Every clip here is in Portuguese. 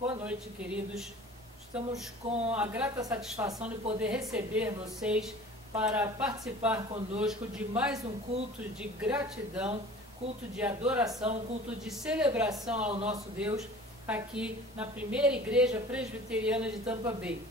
Boa noite, queridos. Estamos com a grata satisfação de poder receber vocês para participar conosco de mais um culto de gratidão, culto de adoração, culto de celebração ao nosso Deus, aqui na primeira igreja presbiteriana de Tampa Bay.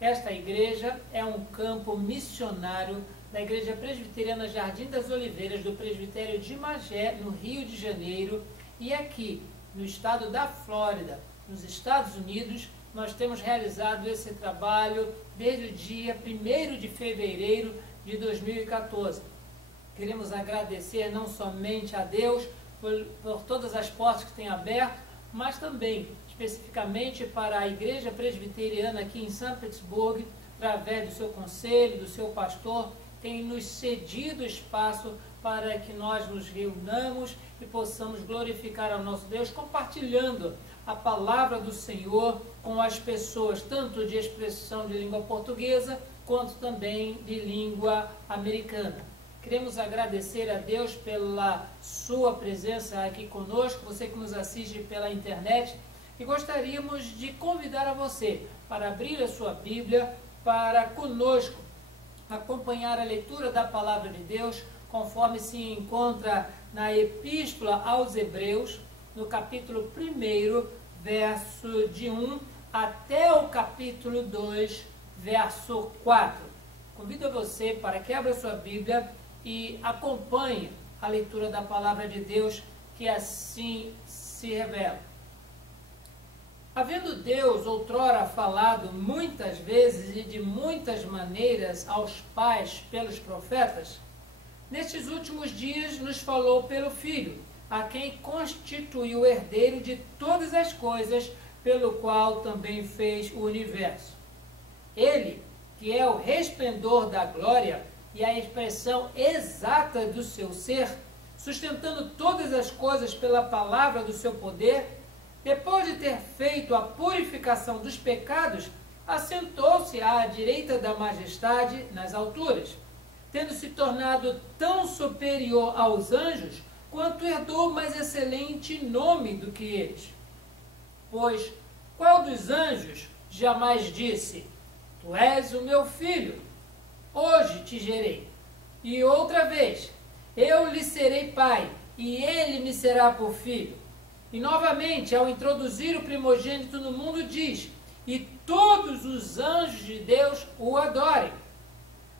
Esta igreja é um campo missionário da Igreja Presbiteriana Jardim das Oliveiras, do Presbitério de Magé, no Rio de Janeiro, e aqui, no estado da Flórida, nos Estados Unidos, nós temos realizado esse trabalho desde o dia 1º de fevereiro de 2014. Queremos agradecer não somente a Deus por todas as portas que tem aberto, mas também, especificamente, para a Igreja Presbiteriana aqui em São Petersburgo, através do seu conselho, do seu pastor, tem nos cedido espaço para que nós nos reunamos e possamos glorificar ao nosso Deus, compartilhando a palavra do Senhor com as pessoas, tanto de expressão de língua portuguesa, quanto também de língua americana. Queremos agradecer a Deus pela sua presença aqui conosco, você que nos assiste pela internet, e gostaríamos de convidar a você para abrir a sua Bíblia, para conosco acompanhar a leitura da palavra de Deus, conforme se encontra na Epístola aos Hebreus, no capítulo 1, verso de 1 até o capítulo 2, verso 4. Convido você para que abra sua Bíblia e acompanhe a leitura da palavra de Deus, que assim se revela. Havendo Deus outrora falado muitas vezes e de muitas maneiras aos pais pelos profetas, nestes últimos dias nos falou pelo Filho, a quem constituiu o herdeiro de todas as coisas, pelo qual também fez o universo. Ele, que é o resplendor da glória e a expressão exata do seu ser, sustentando todas as coisas pela palavra do seu poder, depois de ter feito a purificação dos pecados, assentou-se à direita da majestade nas alturas, tendo se tornado tão superior aos anjos, quanto herdou mais excelente nome do que eles. Pois qual dos anjos jamais disse: Tu és o meu filho, hoje te gerei. E outra vez: Eu lhe serei pai, e ele me será por filho. E novamente, ao introduzir o primogênito no mundo, diz: E todos os anjos de Deus o adorem.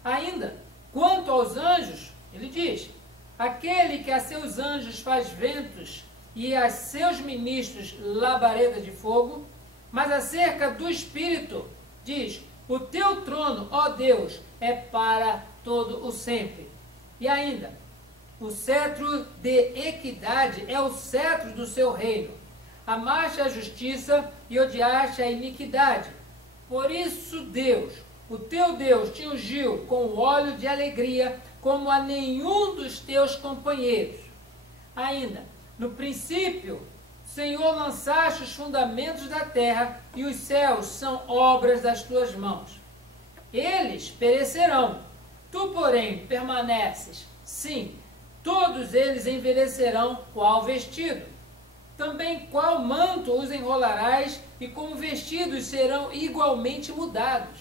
Ainda, quanto aos anjos, ele diz: Aquele que a seus anjos faz ventos e a seus ministros labareda de fogo. Mas acerca do Espírito, diz: O teu trono, ó Deus, é para todo o sempre. E ainda, o cetro de equidade é o cetro do seu reino. Amaste a justiça e odiaste a iniquidade. Por isso Deus, o teu Deus, te ungiu com óleo de alegria, como a nenhum dos teus companheiros. Ainda, no princípio, Senhor, lançaste os fundamentos da terra, e os céus são obras das tuas mãos. Eles perecerão, tu, porém, permaneces. Sim, todos eles envelhecerão qual vestido. Também qual manto os enrolarás, e como vestidos serão igualmente mudados.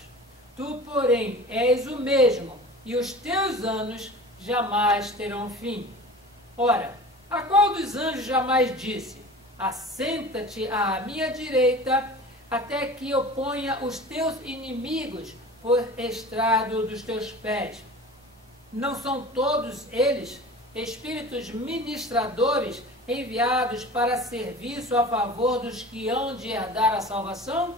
Tu, porém, és o mesmo, e os teus anos jamais terão fim. Ora, a qual dos anjos jamais disse: Assenta-te à minha direita, até que eu ponha os teus inimigos por estrado dos teus pés? Não são todos eles espíritos ministradores enviados para serviço a favor dos que hão de herdar a salvação?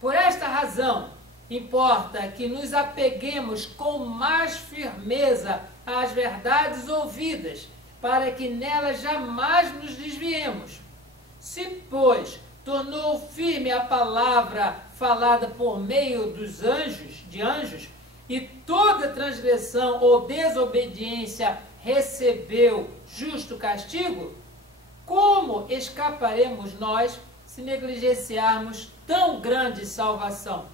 Por esta razão, importa que nos apeguemos com mais firmeza às verdades ouvidas, para que nelas jamais nos desviemos. Se, pois, tornou firme a palavra falada por meio dos anjos, e toda transgressão ou desobediência recebeu justo castigo, como escaparemos nós se negligenciarmos tão grande salvação,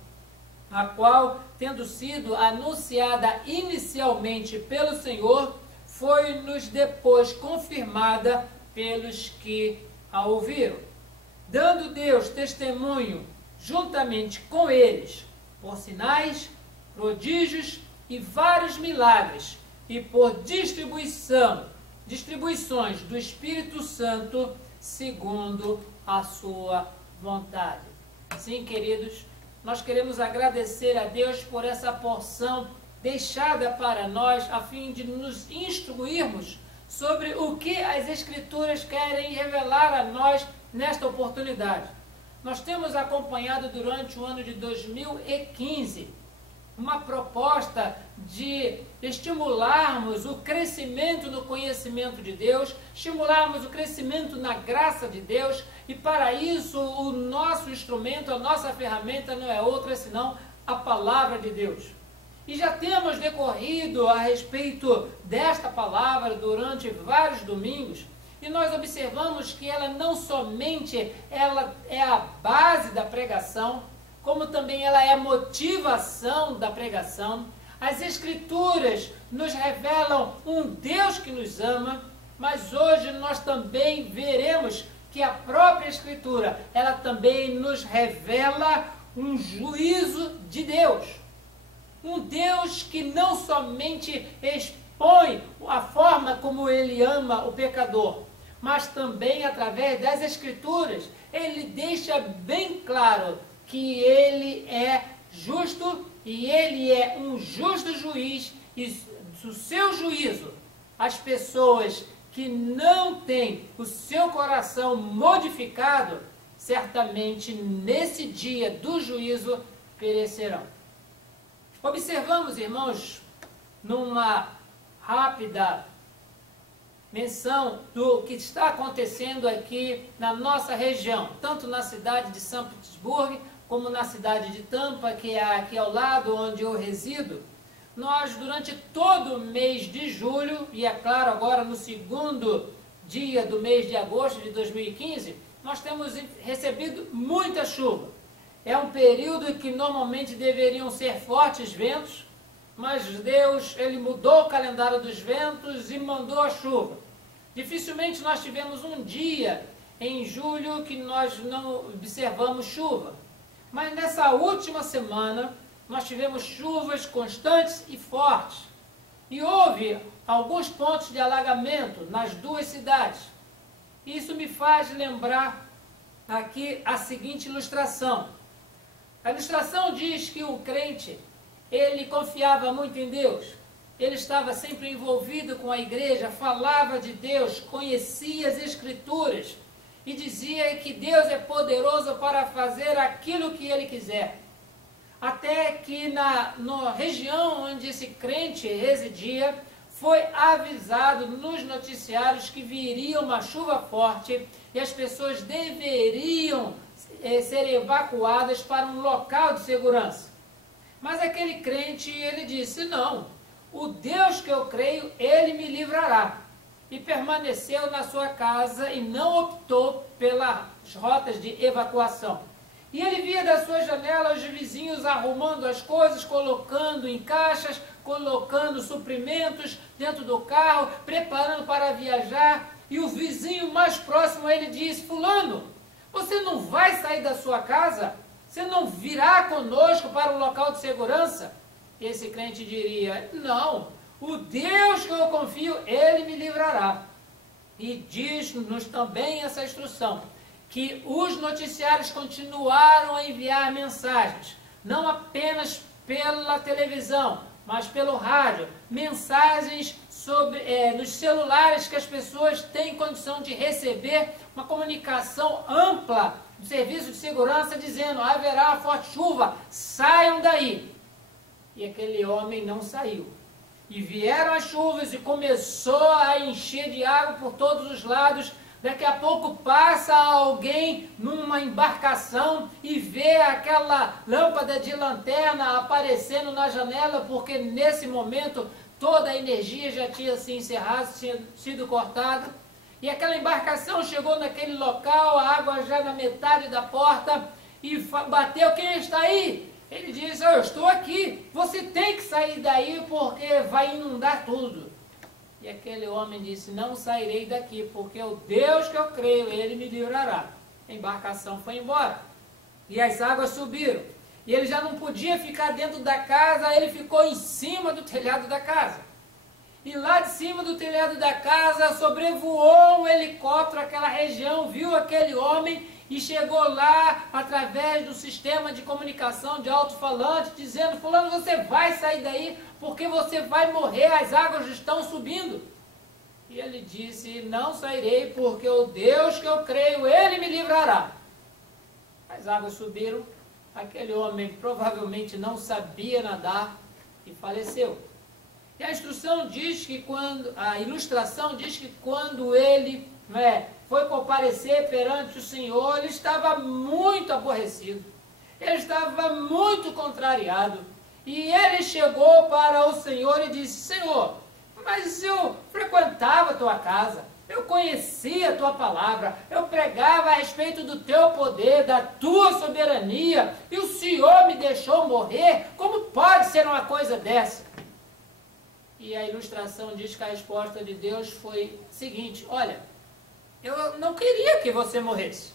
a qual, tendo sido anunciada inicialmente pelo Senhor, foi-nos depois confirmada pelos que a ouviram? dando Deus testemunho juntamente com eles, por sinais, prodígios e vários milagres, e por distribuições do Espírito Santo, segundo a sua vontade. Sim, queridos, nós queremos agradecer a Deus por essa porção deixada para nós, a fim de nos instruirmos sobre o que as Escrituras querem revelar a nós nesta oportunidade. Nós temos acompanhado durante o ano de 2015 uma proposta de estimularmos o crescimento no conhecimento de Deus, estimularmos o crescimento na graça de Deus, e para isso o nosso instrumento, a nossa ferramenta não é outra senão a palavra de Deus. E já temos decorrido a respeito desta palavra durante vários domingos, e nós observamos que ela não somente ela é a base da pregação, como também ela é a motivação da pregação. As Escrituras nos revelam um Deus que nos ama, mas hoje nós também veremos que a própria Escritura, ela também nos revela um juízo de Deus. Um Deus que não somente expõe a forma como Ele ama o pecador, mas também através das Escrituras, Ele deixa bem claro que Ele é justo e Ele é um justo juiz, e do seu juízo, as pessoas que não têm o seu coração modificado, certamente nesse dia do juízo perecerão. Observamos, irmãos, numa rápida menção do que está acontecendo aqui na nossa região, tanto na cidade de São Petersburgo, como na cidade de Tampa, que é aqui ao lado onde eu resido. Nós, durante todo o mês de julho, e é claro agora no segundo dia do mês de agosto de 2015, nós temos recebido muita chuva. É um período em que normalmente deveriam ser fortes ventos, mas Deus, Ele mudou o calendário dos ventos e mandou a chuva. Dificilmente nós tivemos um dia em julho que nós não observamos chuva. Mas nessa última semana, nós tivemos chuvas constantes e fortes. E houve alguns pontos de alagamento nas duas cidades. Isso me faz lembrar aqui a seguinte ilustração. A ilustração diz que o crente, ele confiava muito em Deus. Ele estava sempre envolvido com a igreja, falava de Deus, conhecia as Escrituras e dizia que Deus é poderoso para fazer aquilo que Ele quiser. Até que na região onde esse crente residia, foi avisado nos noticiários que viria uma chuva forte e as pessoas deveriam ser evacuadas para um local de segurança. Mas aquele crente, ele disse, não, o Deus que eu creio, Ele me livrará. E permaneceu na sua casa e não optou pelas rotas de evacuação. E ele via das suas janelas os vizinhos arrumando as coisas, colocando em caixas, colocando suprimentos dentro do carro, preparando para viajar. E o vizinho mais próximo a ele disse, fulano, você não vai sair da sua casa? Você não virá conosco para um local de segurança? Esse crente diria, não, o Deus que eu confio, Ele me livrará. E diz-nos também essa instrução, que os noticiários continuaram a enviar mensagens, não apenas pela televisão, mas pelo rádio, mensagens nos celulares que as pessoas têm condição de receber, uma comunicação ampla do serviço de segurança dizendo, haverá forte chuva, saiam daí. E aquele homem não saiu. E vieram as chuvas e começou a encher de água por todos os lados. Daqui a pouco passa alguém numa embarcação e vê aquela lâmpada de lanterna aparecendo na janela, porque nesse momento toda a energia já tinha se encerrado, tinha sido cortada. E aquela embarcação chegou naquele local, a água já na metade da porta, e bateu, quem está aí? Ele disse, eu estou aqui, você tem que sair daí porque vai inundar tudo. E aquele homem disse, não sairei daqui, porque o Deus que eu creio, Ele me livrará. A embarcação foi embora. E as águas subiram. E ele já não podia ficar dentro da casa, ele ficou em cima do telhado da casa. E lá de cima do telhado da casa sobrevoou um helicóptero aquela região, viu aquele homem e chegou lá através do sistema de comunicação de alto-falante, dizendo: fulano, você vai sair daí porque você vai morrer, as águas estão subindo. E ele disse: não sairei porque o Deus que eu creio, ele me livrará. As águas subiram, aquele homem provavelmente não sabia nadar e faleceu. E a ilustração diz que quando ele foi comparecer perante o Senhor, ele estava muito aborrecido, ele estava muito contrariado. E ele chegou para o Senhor e disse: Senhor, mas eu frequentava a tua casa, eu conhecia a tua palavra, eu pregava a respeito do teu poder, da tua soberania, e o Senhor me deixou morrer. Como pode ser uma coisa dessa? E a ilustração diz que a resposta de Deus foi a seguinte: olha, eu não queria que você morresse.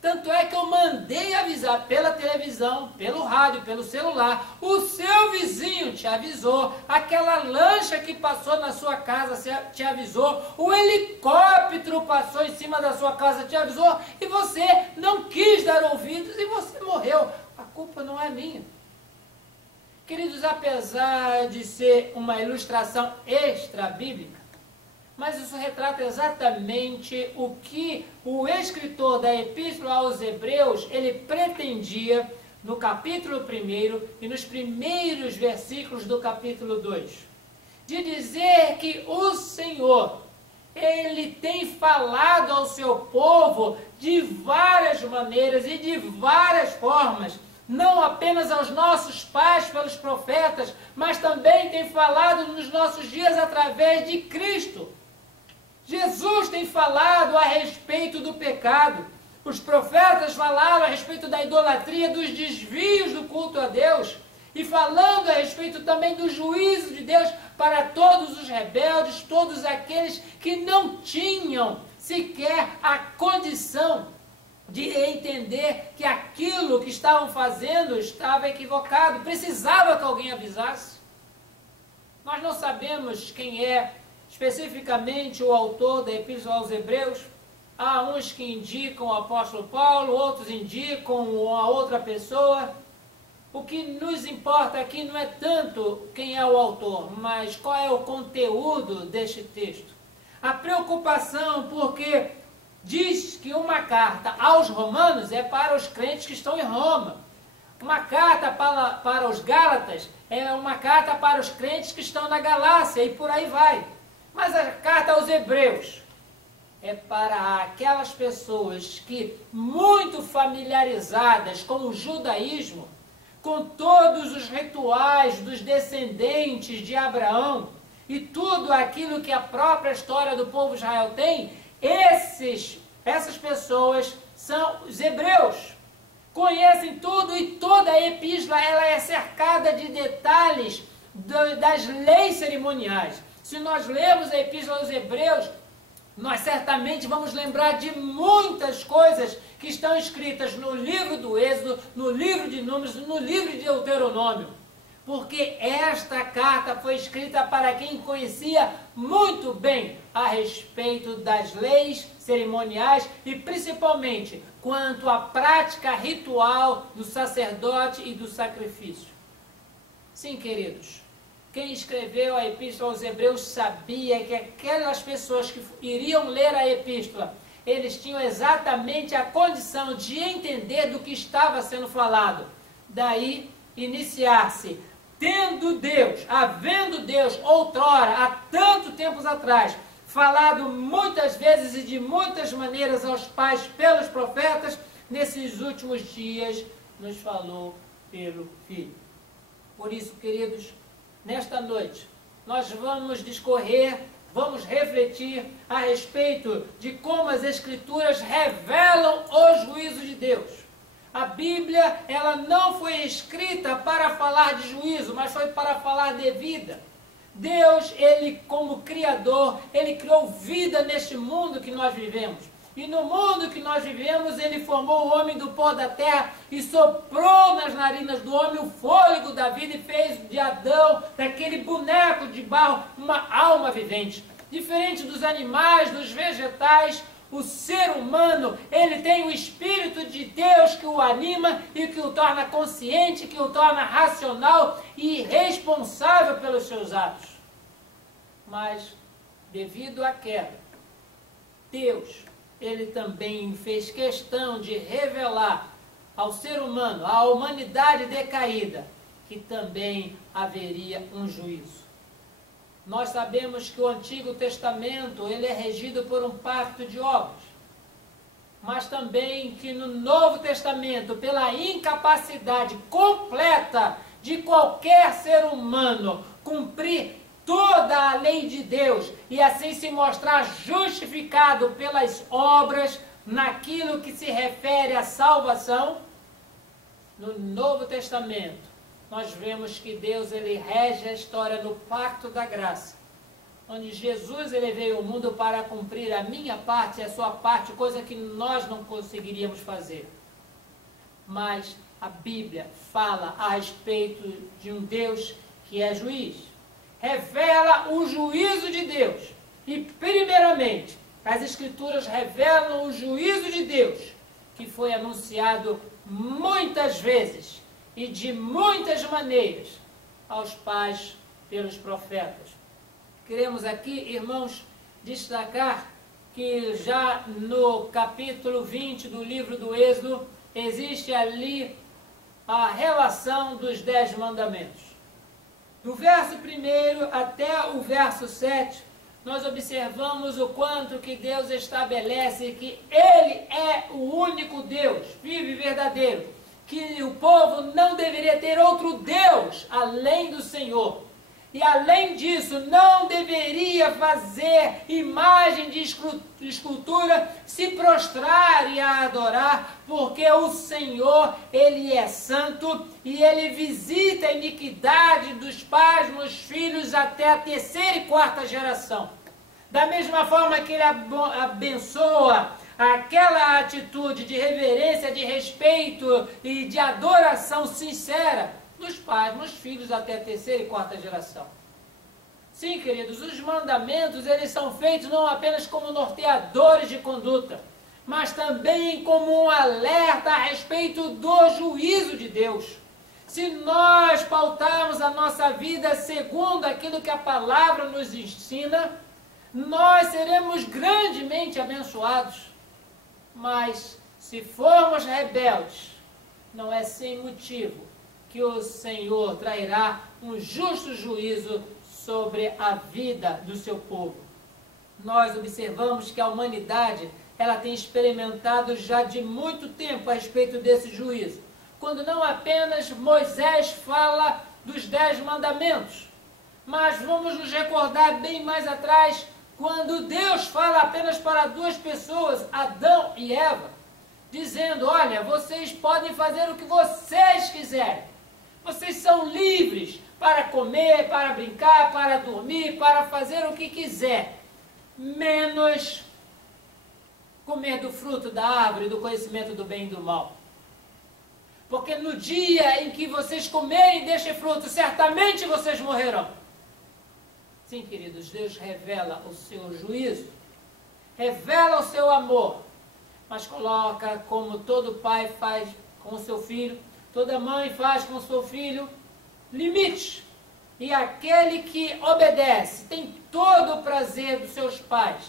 Tanto é que eu mandei avisar pela televisão, pelo rádio, pelo celular. O seu vizinho te avisou, aquela lancha que passou na sua casa te avisou, o helicóptero passou em cima da sua casa te avisou, e você não quis dar ouvidos e você morreu. A culpa não é minha. Queridos, apesar de ser uma ilustração extra-bíblica, mas isso retrata exatamente o que o escritor da Epístola aos Hebreus, ele pretendia no capítulo 1 e nos primeiros versículos do capítulo 2. De dizer que o Senhor, ele tem falado ao seu povo de várias maneiras e de várias formas, não apenas aos nossos pais pelos profetas, mas também tem falado nos nossos dias através de Cristo. Jesus tem falado a respeito do pecado. Os profetas falaram a respeito da idolatria, dos desvios do culto a Deus, e falando a respeito também do juízo de Deus para todos os rebeldes, todos aqueles que não tinham sequer a condição de entender que aquilo que estavam fazendo estava equivocado, precisava que alguém avisasse. Nós não sabemos quem é especificamente o autor da Epístola aos Hebreus. Há uns que indicam o apóstolo Paulo, outros indicam a outra pessoa. O que nos importa aqui não é tanto quem é o autor, mas qual é o conteúdo deste texto. A preocupação, porque diz que uma carta aos romanos é para os crentes que estão em Roma. Uma carta para os Gálatas é uma carta para os crentes que estão na Galácia, e por aí vai. Mas a carta aos Hebreus é para aquelas pessoas que, muito familiarizadas com o judaísmo, com todos os rituais dos descendentes de Abraão e tudo aquilo que a própria história do povo de Israel tem, essas pessoas são os hebreus. Conhecem tudo, e toda a epístola ela é cercada de detalhes das leis cerimoniais. Se nós lemos a Epístola aos Hebreus, nós certamente vamos lembrar de muitas coisas que estão escritas no livro do Êxodo, no livro de Números, no livro de Deuteronômio. Porque esta carta foi escrita para quem conhecia muito bem a respeito das leis cerimoniais e principalmente quanto à prática ritual do sacerdote e do sacrifício. Sim, queridos. Quem escreveu a Epístola aos Hebreus sabia que aquelas pessoas que iriam ler a Epístola, eles tinham exatamente a condição de entender do que estava sendo falado. Daí, iniciar-se, havendo Deus outrora, há tanto tempos atrás, falado muitas vezes e de muitas maneiras aos pais pelos profetas, nesses últimos dias nos falou pelo Filho. Por isso, queridos, nesta noite, nós vamos discorrer, vamos refletir a respeito de como as Escrituras revelam o juízo de Deus. A Bíblia, ela não foi escrita para falar de juízo, mas foi para falar de vida. Deus, ele como Criador, ele criou vida neste mundo que nós vivemos. E no mundo que nós vivemos, ele formou o homem do pó da terra e soprou nas narinas do homem o fôlego da vida e fez de Adão, daquele boneco de barro, uma alma vivente. Diferente dos animais, dos vegetais, o ser humano, ele tem o Espírito de Deus que o anima e que o torna consciente, que o torna racional e responsável pelos seus atos. Mas, devido à queda, Deus, ele também fez questão de revelar ao ser humano, à humanidade decaída, que também haveria um juízo. Nós sabemos que o Antigo Testamento ele é regido por um pacto de obras, mas também que no Novo Testamento, pela incapacidade completa de qualquer ser humano cumprir toda a lei de Deus e assim se mostrar justificado pelas obras naquilo que se refere à salvação, no Novo Testamento nós vemos que Deus ele rege a história no pacto da graça, onde Jesus ele veio ao mundo para cumprir a minha parte e a sua parte, coisa que nós não conseguiríamos fazer. Mas a Bíblia fala a respeito de um Deus que é juiz. Revela o juízo de Deus. E, primeiramente, as Escrituras revelam o juízo de Deus, que foi anunciado muitas vezes e de muitas maneiras aos pais pelos profetas. Queremos aqui, irmãos, destacar que já no capítulo 20 do livro do Êxodo, existe ali a relação dos 10 mandamentos. Do verso 1 até o verso 7, nós observamos o quanto que Deus estabelece que Ele é o único Deus, vivo e verdadeiro, que o povo não deveria ter outro Deus além do Senhor. E além disso, não deveria fazer imagem de escultura, se prostrar e a adorar, porque o Senhor, Ele é santo e Ele visita a iniquidade dos pais nos filhos até a 3ª e 4ª geração. Da mesma forma que Ele abençoa aquela atitude de reverência, de respeito e de adoração sincera dos pais, nos filhos até a 3ª e 4ª geração. Sim, queridos, os mandamentos, eles são feitos não apenas como norteadores de conduta, mas também como um alerta a respeito do juízo de Deus. Se nós pautarmos a nossa vida segundo aquilo que a palavra nos ensina, nós seremos grandemente abençoados. Mas, se formos rebeldes, não é sem motivo que o Senhor trairá um justo juízo sobre a vida do seu povo. Nós observamos que a humanidade ela tem experimentado já de muito tempo a respeito desse juízo, quando não apenas Moisés fala dos 10 mandamentos, mas vamos nos recordar bem mais atrás, quando Deus fala apenas para 2 pessoas, Adão e Eva, dizendo, olha, vocês podem fazer o que vocês quiserem. Vocês são livres para comer, para brincar, para dormir, para fazer o que quiser, menos comer do fruto da árvore do conhecimento do bem e do mal. Porque no dia em que vocês comerem deste fruto, certamente vocês morrerão. Sim, queridos, Deus revela o seu juízo, revela o seu amor, mas coloca, como todo pai faz com o seu filho, toda mãe faz com o seu filho, limites. E aquele que obedece tem todo o prazer dos seus pais,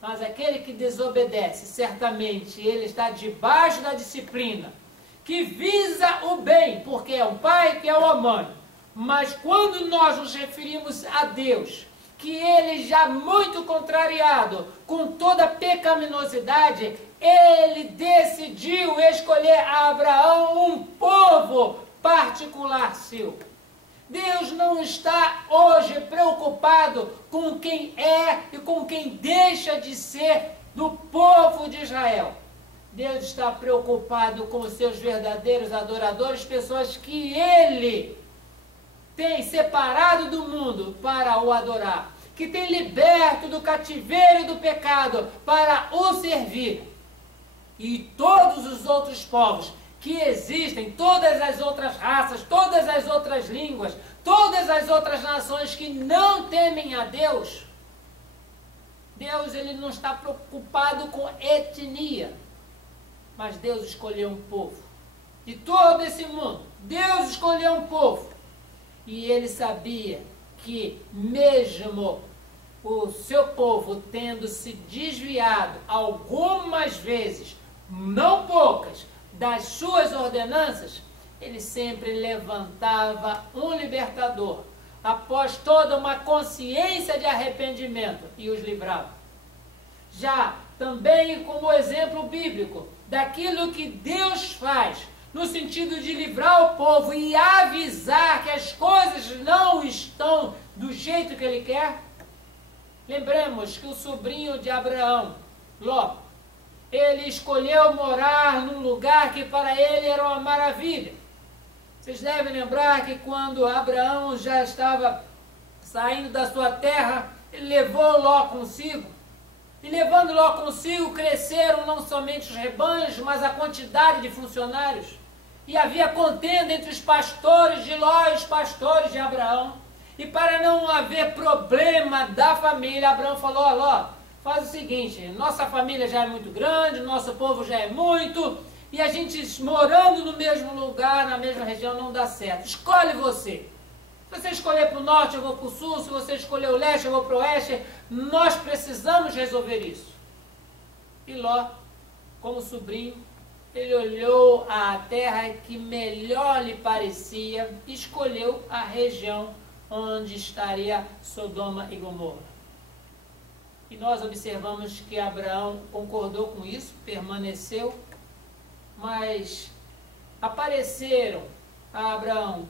mas aquele que desobedece, certamente ele está debaixo da disciplina, que visa o bem, porque é um pai que é uma mãe. Mas quando nós nos referimos a Deus, que Ele já muito contrariado com toda pecaminosidade, Ele decidiu escolher a Abraão um povo particular seu. Deus não está hoje preocupado com quem é e com quem deixa de ser do povo de Israel. Deus está preocupado com os seus verdadeiros adoradores, pessoas que Ele tem separado do mundo para o adorar. que tem liberto do cativeiro do pecado para o servir. E todos os outros povos que existem, todas as outras raças, todas as outras línguas, todas as outras nações que não temem a Deus, Deus ele não está preocupado com etnia, mas Deus escolheu um povo. De todo esse mundo, Deus escolheu um povo. E ele sabia que mesmo o seu povo tendo se desviado algumas vezes, não poucas, das suas ordenanças, ele sempre levantava um libertador, após toda uma consciência de arrependimento, e os livrava. Já também como exemplo bíblico daquilo que Deus faz, no sentido de livrar o povo e avisar que as coisas não estão do jeito que ele quer. Lembremos que o sobrinho de Abraão, Ló, ele escolheu morar num lugar que para ele era uma maravilha. Vocês devem lembrar que quando Abraão já estava saindo da sua terra, ele levou Ló consigo. E levando Ló consigo, cresceram não somente os rebanhos, mas a quantidade de funcionários. E havia contenda entre os pastores de Ló e os pastores de Abraão. E para não haver problema da família, Abraão falou: ó, Ló, faz o seguinte, nossa família já é muito grande, nosso povo já é muito, e a gente morando no mesmo lugar, na mesma região, não dá certo. Escolhe você. Se você escolher para o norte, eu vou para o sul. Se você escolher o leste, eu vou para o oeste. Nós precisamos resolver isso. E Ló, como sobrinho, ele olhou a terra que melhor lhe parecia e escolheu a região onde estaria Sodoma e Gomorra. E nós observamos que Abraão concordou com isso, permaneceu, mas apareceram a Abraão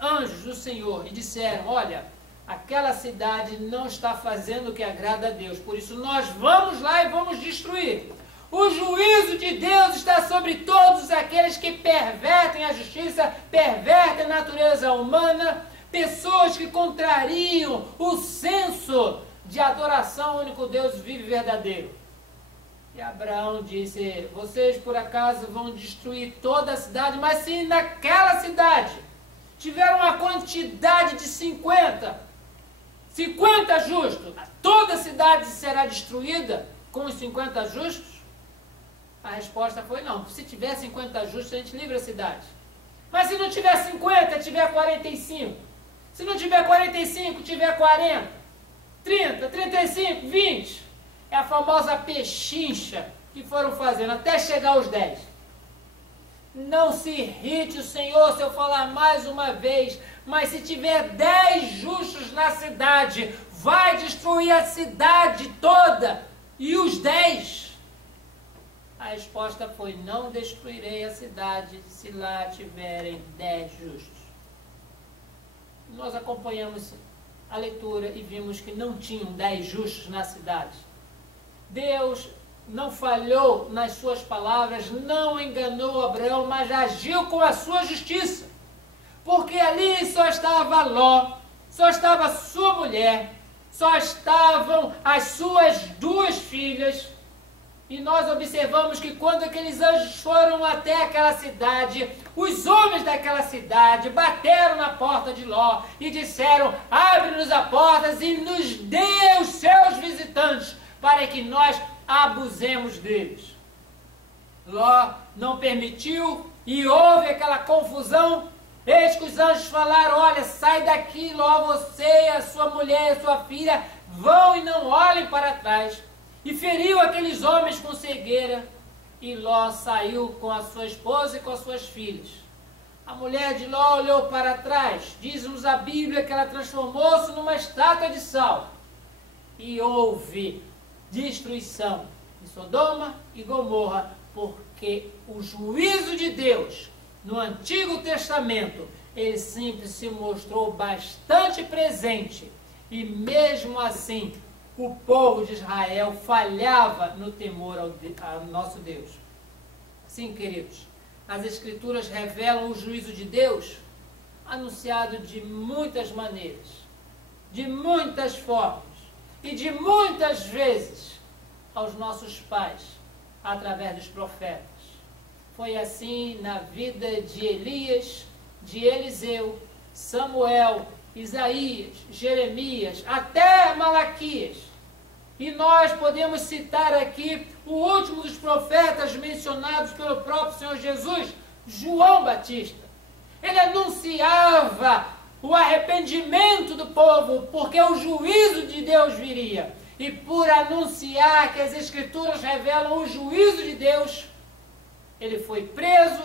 anjos do Senhor e disseram: olha, aquela cidade não está fazendo o que agrada a Deus, por isso nós vamos lá e vamos destruir. O juízo de Deus está sobre todos aqueles que pervertem a justiça, pervertem a natureza humana, pessoas que contrariam o senso de adoração ao único Deus vivo e verdadeiro. E Abraão disse: vocês por acaso vão destruir toda a cidade, mas se naquela cidade tiver uma quantidade de 50 justos, toda a cidade será destruída com os 50 justos? A resposta foi: não, se tiver 50 justos, a gente livra a cidade. Mas se não tiver 50, tiver 45. Se não tiver 45, tiver 40, 30, 35, 20. É a famosa pechincha que foram fazendo até chegar aos 10. Não se irrite o Senhor se eu falar mais uma vez, mas se tiver 10 justos na cidade, vai destruir a cidade toda. E os 10? A resposta foi: não destruirei a cidade se lá tiverem 10 justos. Nós acompanhamos a leitura e vimos que não tinham 10 justos na cidade. Deus não falhou nas suas palavras, não enganou Abraão, mas agiu com a sua justiça. Porque ali só estava Ló, só estava sua mulher, só estavam as suas 2 filhas. E nós observamos que quando aqueles anjos foram até aquela cidade, os homens daquela cidade bateram na porta de Ló e disseram: abre-nos a porta e nos dê os seus visitantes, para que nós abusemos deles. Ló não permitiu e houve aquela confusão. Eis que os anjos falaram: olha, sai daqui, Ló, você, a sua mulher e a sua filha vão e não olhem para trás. E feriu aqueles homens com cegueira, e Ló saiu com a sua esposa e com as suas filhas. A mulher de Ló olhou para trás, diz-nos a Bíblia que ela transformou-se numa estátua de sal. E houve destruição em Sodoma e Gomorra, porque o juízo de Deus, no Antigo Testamento, ele sempre se mostrou bastante presente, e mesmo assim, o povo de Israel falhava no temor ao nosso Deus. Sim, queridos, as Escrituras revelam o juízo de Deus, anunciado de muitas maneiras, de muitas formas. e de muitas vezes aos nossos pais, através dos profetas. Foi assim na vida de Elias, de Eliseu, Samuel, Isaías, Jeremias, até Malaquias. E nós podemos citar aqui o último dos profetas mencionados pelo próprio Senhor Jesus, João Batista. Ele anunciava o arrependimento do povo, porque o juízo de Deus viria. E por anunciar que as Escrituras revelam o juízo de Deus, ele foi preso,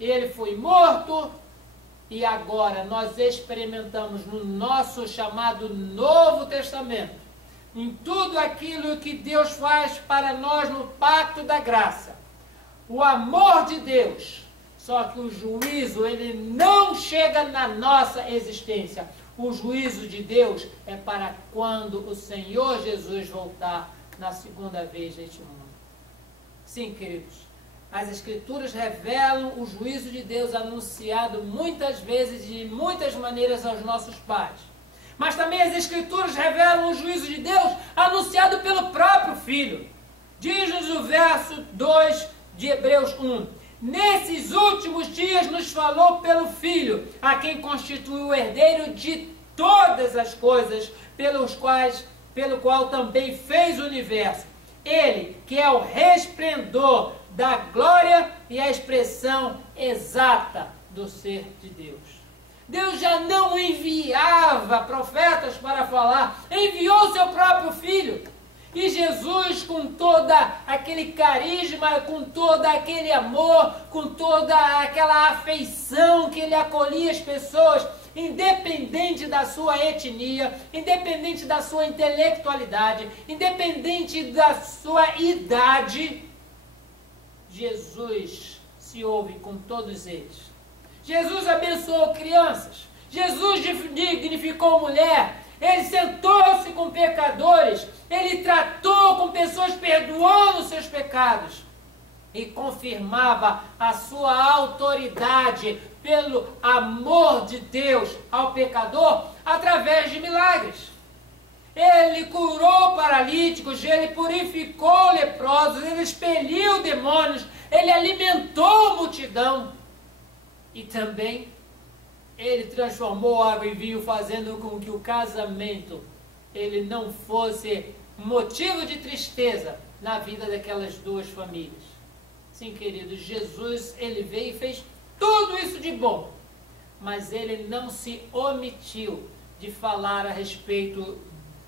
ele foi morto, e agora nós experimentamos no nosso chamado Novo Testamento, em tudo aquilo que Deus faz para nós no pacto da graça, o amor de Deus. Só que o juízo, ele não chega na nossa existência. O juízo de Deus é para quando o Senhor Jesus voltar na segunda vez neste mundo. Sim, queridos, as Escrituras revelam o juízo de Deus anunciado muitas vezes e de muitas maneiras aos nossos pais. Mas também as Escrituras revelam o juízo de Deus anunciado pelo próprio Filho. Diz-nos o verso 2 de Hebreus 1. Nesses últimos dias nos falou pelo Filho, a quem constituiu o herdeiro de todas as coisas, pelo qual também fez o universo. Ele, que é o resplendor da glória e a expressão exata do ser de Deus. Deus já não enviava profetas para falar, enviou seu próprio Filho. E Jesus, com toda aquele carisma, com todo aquele amor, com toda aquela afeição que ele acolhia as pessoas, independente da sua etnia, independente da sua intelectualidade, independente da sua idade, Jesus se ouve com todos eles. Jesus abençoou crianças, Jesus dignificou mulher, ele sentou-se com pecadores, ele tratou com pessoas perdoando seus pecados e confirmava a sua autoridade pelo amor de Deus ao pecador através de milagres. Ele curou paralíticos, ele purificou leprosos, ele expeliu demônios, ele alimentou a multidão e também ele transformou água em vinho, fazendo com que o casamento ele não fosse motivo de tristeza na vida daquelas duas famílias. Sim, queridos, Jesus, ele veio e fez tudo isso de bom, mas ele não se omitiu de falar a respeito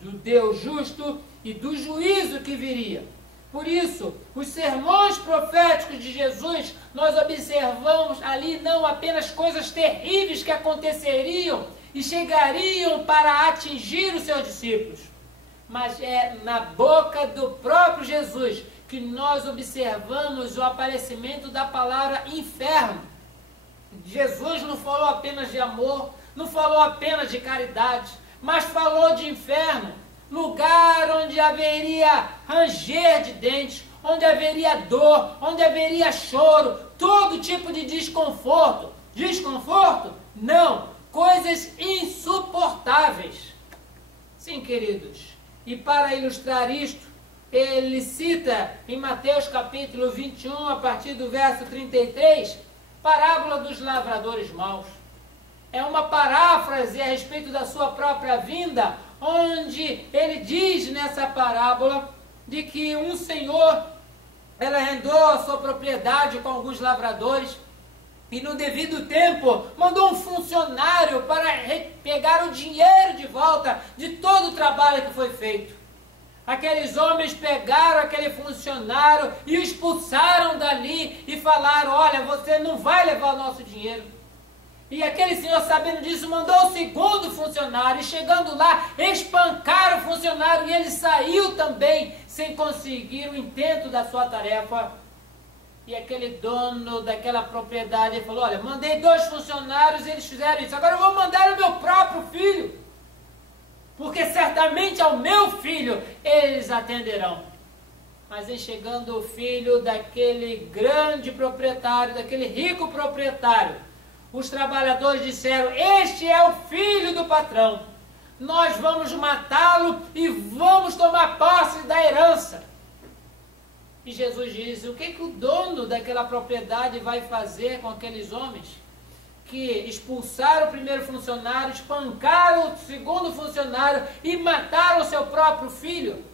do Deus justo e do juízo que viria. Por isso, os sermões proféticos de Jesus, nós observamos ali não apenas coisas terríveis que aconteceriam e chegariam para atingir os seus discípulos, mas é na boca do próprio Jesus que nós observamos o aparecimento da palavra inferno. Jesus não falou apenas de amor, não falou apenas de caridade, mas falou de inferno. Lugar onde haveria ranger de dentes, onde haveria dor, onde haveria choro, todo tipo de desconforto. Desconforto? Não, coisas insuportáveis. Sim, queridos, e para ilustrar isto, ele cita em Mateus capítulo 21, a partir do verso 33, parábola dos lavradores maus. É uma paráfrase a respeito da sua própria vinda, onde ele diz nessa parábola de que um senhor, ela arrendou a sua propriedade com alguns lavradores e no devido tempo mandou um funcionário para pegar o dinheiro de volta de todo o trabalho que foi feito. Aqueles homens pegaram aquele funcionário e o expulsaram dali e falaram: olha, você não vai levar o nosso dinheiro. E aquele senhor, sabendo disso, mandou o segundo funcionário, e chegando lá, espancaram o funcionário, e ele saiu também, sem conseguir o intento da sua tarefa. E aquele dono daquela propriedade falou: olha, mandei 2 funcionários e eles fizeram isso, agora eu vou mandar o meu próprio filho, porque certamente ao meu filho eles atenderão. Mas em chegando o filho daquele grande proprietário, daquele rico proprietário, os trabalhadores disseram: este é o filho do patrão. nós vamos matá-lo e vamos tomar posse da herança. E Jesus disse, o que o dono daquela propriedade vai fazer com aqueles homens que expulsaram o primeiro funcionário, espancaram o segundo funcionário e mataram o seu próprio filho?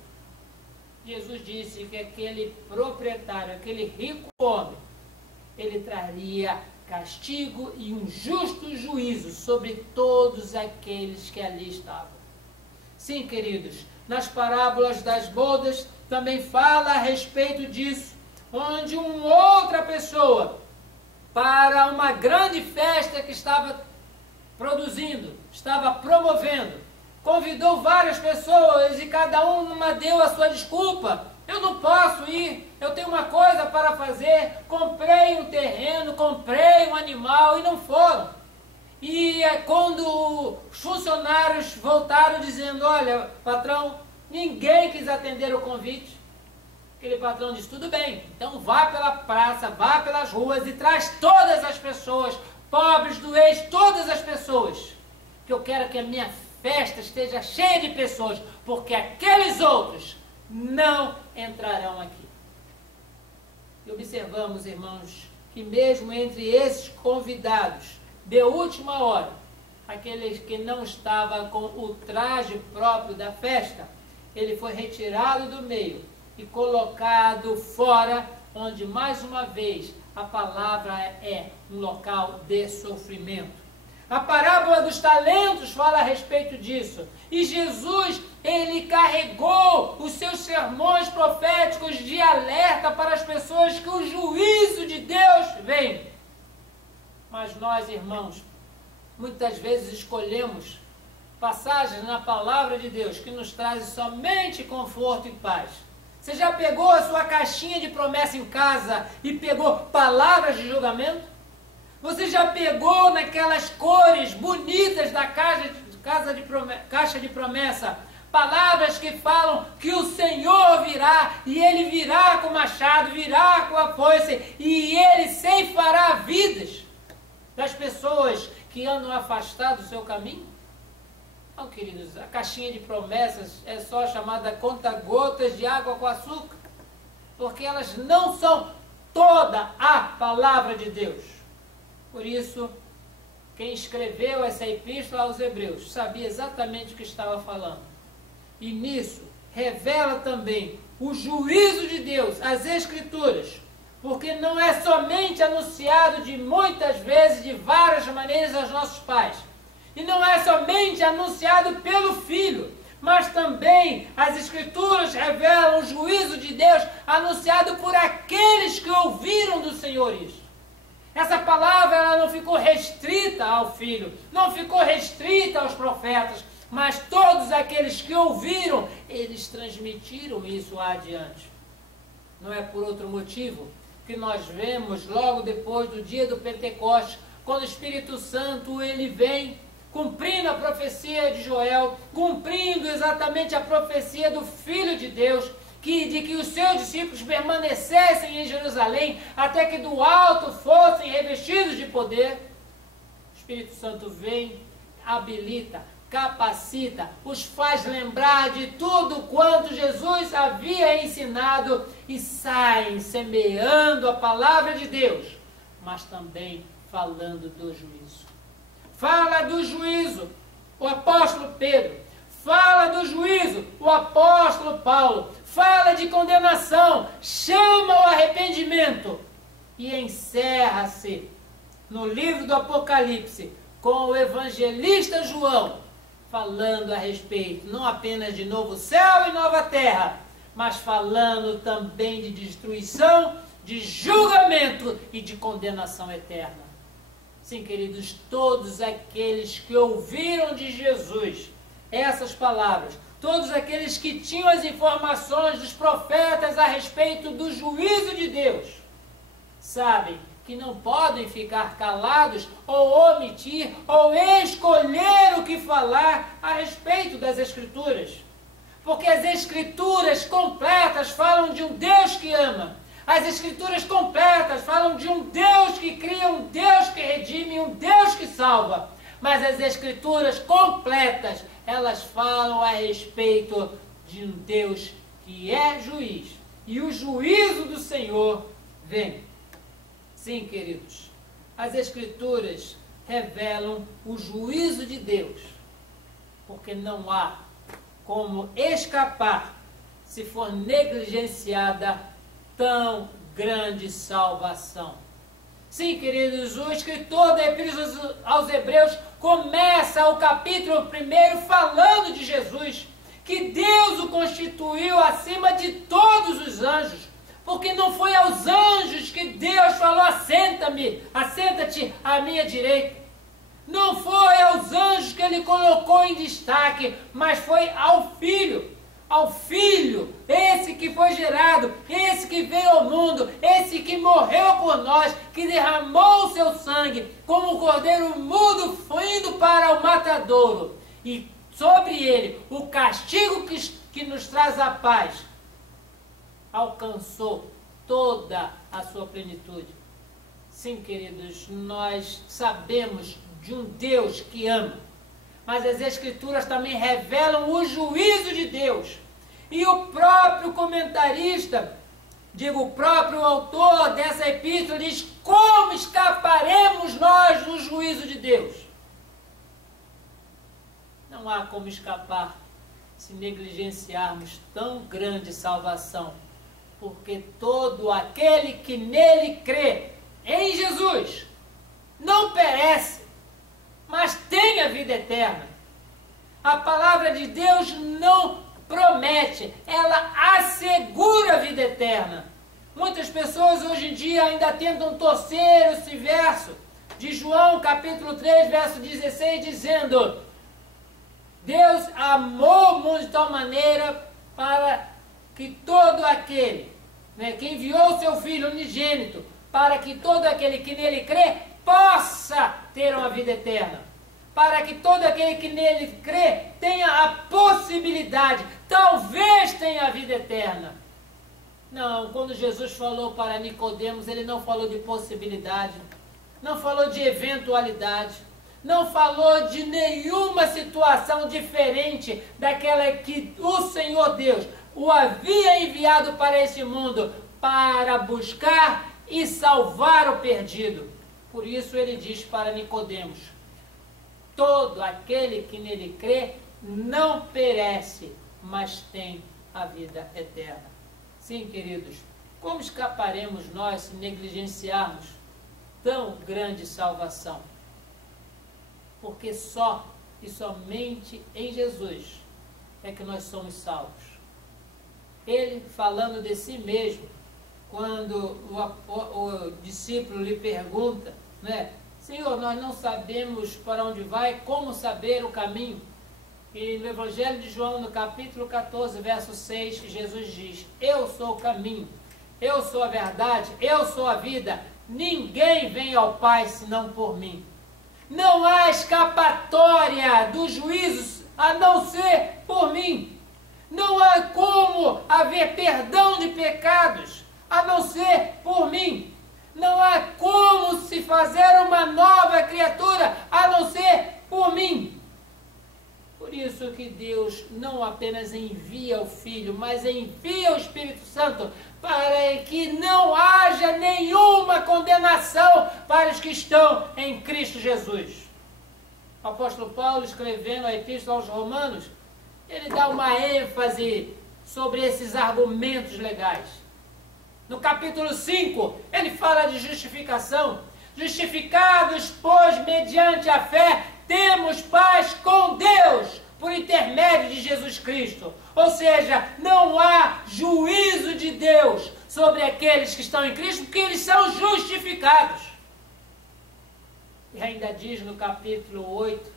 Jesus disse que aquele proprietário, aquele rico homem, ele traria castigo e um justo juízo sobre todos aqueles que ali estavam. Sim, queridos, nas parábolas das bodas também fala a respeito disso, onde uma outra pessoa, para uma grande festa que estava produzindo, estava promovendo, convidou várias pessoas e cada uma deu a sua desculpa. Eu não posso ir, eu tenho uma coisa para fazer, comprei um terreno, comprei um animal e não foram. E quando os funcionários voltaram dizendo, olha, patrão, ninguém quis atender o convite. Aquele patrão disse, tudo bem, então vá pela praça, vá pelas ruas e traz todas as pessoas, pobres, doentes, todas as pessoas, que eu quero que a minha festa esteja cheia de pessoas, porque aqueles outros não entrarão aqui. E observamos, irmãos, que mesmo entre esses convidados de última hora, aqueles que não estavam com o traje próprio da festa, ele foi retirado do meio e colocado fora, onde mais uma vez a palavra é um local de sofrimento. A parábola dos talentos fala a respeito disso. E Jesus, ele carregou os seus sermões proféticos de alerta para as pessoas que o juízo de Deus vem. Mas nós, irmãos, muitas vezes escolhemos passagens na palavra de Deus que nos trazem somente conforto e paz. Você já pegou a sua caixinha de promessa em casa e pegou palavras de julgamento? Você já pegou naquelas cores bonitas da caixa de promessa, palavras que falam que o Senhor virá, e Ele virá com o machado, virá com a foice, e Ele ceifará vidas das pessoas que andam afastadas do seu caminho? Não, queridos, a caixinha de promessas é só chamada conta-gotas de água com açúcar, porque elas não são toda a palavra de Deus. Por isso, quem escreveu essa epístola aos Hebreus sabia exatamente o que estava falando. E nisso revela também o juízo de Deus, as Escrituras, porque não é somente anunciado de muitas vezes, de várias maneiras aos nossos pais, e não é somente anunciado pelo Filho, mas também as Escrituras revelam o juízo de Deus anunciado por aqueles que ouviram do Senhor isso. Essa palavra ela não ficou restrita ao Filho, não ficou restrita aos profetas, mas todos aqueles que ouviram, eles transmitiram isso adiante. Não é por outro motivo que nós vemos logo depois do dia do Pentecostes, quando o Espírito Santo ele vem cumprindo a profecia de Joel, cumprindo exatamente a profecia do Filho de Deus, de que os seus discípulos permanecessem em Jerusalém até que do alto fossem revestidos de poder. O Espírito Santo vem, habilita, capacita, os faz lembrar de tudo quanto Jesus havia ensinado e saem semeando a palavra de Deus, mas também falando do juízo. Fala do juízo o apóstolo Pedro, fala do juízo o apóstolo Paulo, fala de condenação, chama o arrependimento e encerra-se no livro do Apocalipse com o evangelista João falando a respeito não apenas de novo céu e nova terra, mas falando também de destruição, de julgamento e de condenação eterna. Sim, queridos, todos aqueles que ouviram de Jesus essas palavras, todos aqueles que tinham as informações dos profetas a respeito do juízo de Deus, sabem que não podem ficar calados ou omitir ou escolher o que falar a respeito das Escrituras. Porque as Escrituras completas falam de um Deus que ama. As Escrituras completas falam de um Deus que cria, um Deus que redime, um Deus que salva. mas as Escrituras completas, elas falam a respeito de um Deus que é juiz. E o juízo do Senhor vem. Sim, queridos, as Escrituras revelam o juízo de Deus, porque não há como escapar se for negligenciada tão grande salvação. Sim, queridos, o escritor da Epístola aos Hebreus começa o capítulo 1 falando de Jesus, que Deus o constituiu acima de todos os anjos, porque não foi aos anjos que Deus falou: assenta-te à minha direita. Não foi aos anjos que ele colocou em destaque, mas foi ao Filho, esse que foi gerado, esse que veio ao mundo, esse que morreu por nós, que derramou o seu sangue, como o cordeiro mudo indo para o matadouro. E sobre ele, o castigo que nos traz a paz, alcançou toda a sua plenitude. Sim, queridos, nós sabemos de um Deus que ama, mas as Escrituras também revelam o juízo de Deus. E o próprio comentarista, o próprio autor dessa epístola diz: como escaparemos nós do juízo de Deus? Não há como escapar se negligenciarmos tão grande salvação, porque todo aquele que nele crê, em Jesus, não perece, mas tem a vida eterna. A palavra de Deus não promete, ela assegura a vida eterna. Muitas pessoas hoje em dia ainda tentam torcer esse verso de João capítulo 3, verso 16, dizendo: Deus amou o mundo de tal maneira para que todo aquele, que enviou o seu Filho unigênito, para que todo aquele que nele crê possa ter uma vida eterna. Para que todo aquele que nele crê tenha a possibilidade, talvez tenha a vida eterna. Não, quando Jesus falou para Nicodemos, ele não falou de possibilidade, não falou de eventualidade, não falou de nenhuma situação diferente daquela que o Senhor Deus o havia enviado para esse mundo, para buscar e salvar o perdido. Por isso ele diz para Nicodemos: todo aquele que nele crê não perece, mas tem a vida eterna. Sim, queridos, como escaparemos nós se negligenciarmos tão grande salvação? Porque só e somente em Jesus é que nós somos salvos. Ele, falando de si mesmo, quando o discípulo lhe pergunta, Senhor, nós não sabemos para onde vai, como saber o caminho? E no Evangelho de João, no capítulo 14, verso 6, Jesus diz: eu sou o caminho, eu sou a verdade, eu sou a vida, ninguém vem ao Pai senão por mim. Não há escapatória dos juízos a não ser por mim. Não há como haver perdão de pecados a não ser por mim. Não há como se fazer uma nova criatura a não ser por mim. Por isso que Deus não apenas envia o Filho, mas envia o Espírito Santo para que não haja nenhuma condenação para os que estão em Cristo Jesus. O apóstolo Paulo, escrevendo a Epístola aos Romanos, ele dá uma ênfase sobre esses argumentos legais. No capítulo 5, ele fala de justificação. Justificados, pois, mediante a fé, temos paz com Deus, por intermédio de Jesus Cristo. Ou seja, não há juízo de Deus sobre aqueles que estão em Cristo, porque eles são justificados. E ainda diz no capítulo 8,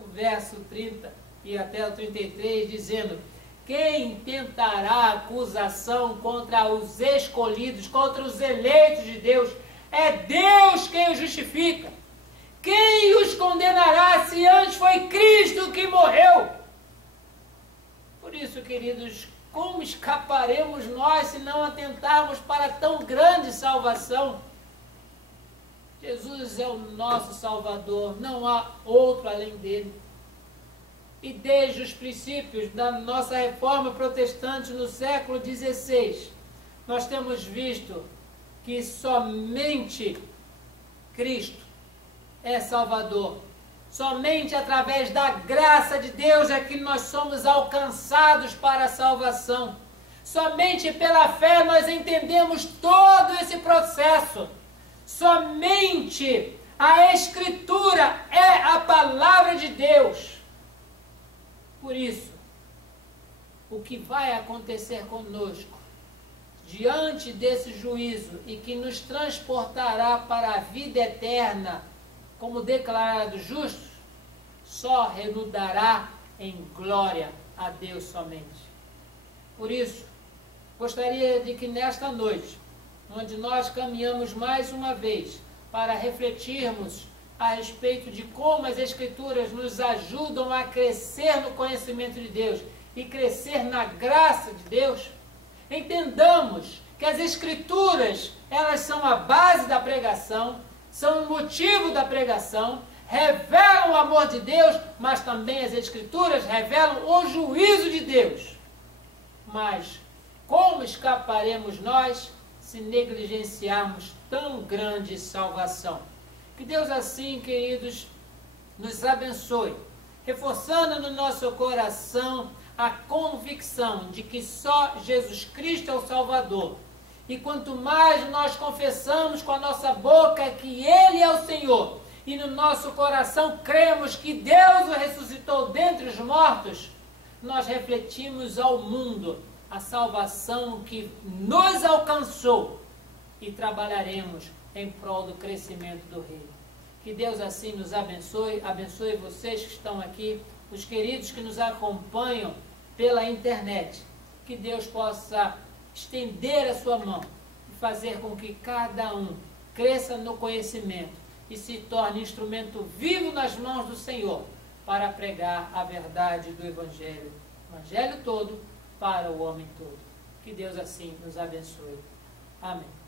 o verso 30 e até o 33, dizendo: quem tentará acusação contra os escolhidos, contra os eleitos de Deus? É Deus quem os justifica. Quem os condenará se antes foi Cristo que morreu? Por isso, queridos, como escaparemos nós se não atentarmos para tão grande salvação? Jesus é o nosso Salvador, não há outro além dele. E desde os princípios da nossa reforma protestante no século XVI, nós temos visto que somente Cristo é Salvador. Somente através da graça de Deus é que nós somos alcançados para a salvação. Somente pela fé nós entendemos todo esse processo. Somente a Escritura é a palavra de Deus. Por isso, o que vai acontecer conosco diante desse juízo e que nos transportará para a vida eterna, como declarados justos, só renudará em glória a Deus somente. Por isso, gostaria de que nesta noite, onde nós caminhamos mais uma vez para refletirmos a respeito de como as Escrituras nos ajudam a crescer no conhecimento de Deus e crescer na graça de Deus, entendamos que as Escrituras, elas são a base da pregação, são o motivo da pregação, revelam o amor de Deus, mas também as Escrituras revelam o juízo de Deus. Mas como escaparemos nós se negligenciarmos tão grande salvação? Que Deus assim, queridos, nos abençoe, reforçando no nosso coração a convicção de que só Jesus Cristo é o Salvador. E quanto mais nós confessamos com a nossa boca que Ele é o Senhor, e no nosso coração cremos que Deus o ressuscitou dentre os mortos, nós refletimos ao mundo a salvação que nos alcançou e trabalharemos em prol do crescimento do reino. Que Deus assim nos abençoe, abençoe vocês que estão aqui, os queridos que nos acompanham pela internet. Que Deus possa estender a sua mão e fazer com que cada um cresça no conhecimento e se torne instrumento vivo nas mãos do Senhor para pregar a verdade do Evangelho, o Evangelho todo para o homem todo. Que Deus assim nos abençoe. Amém.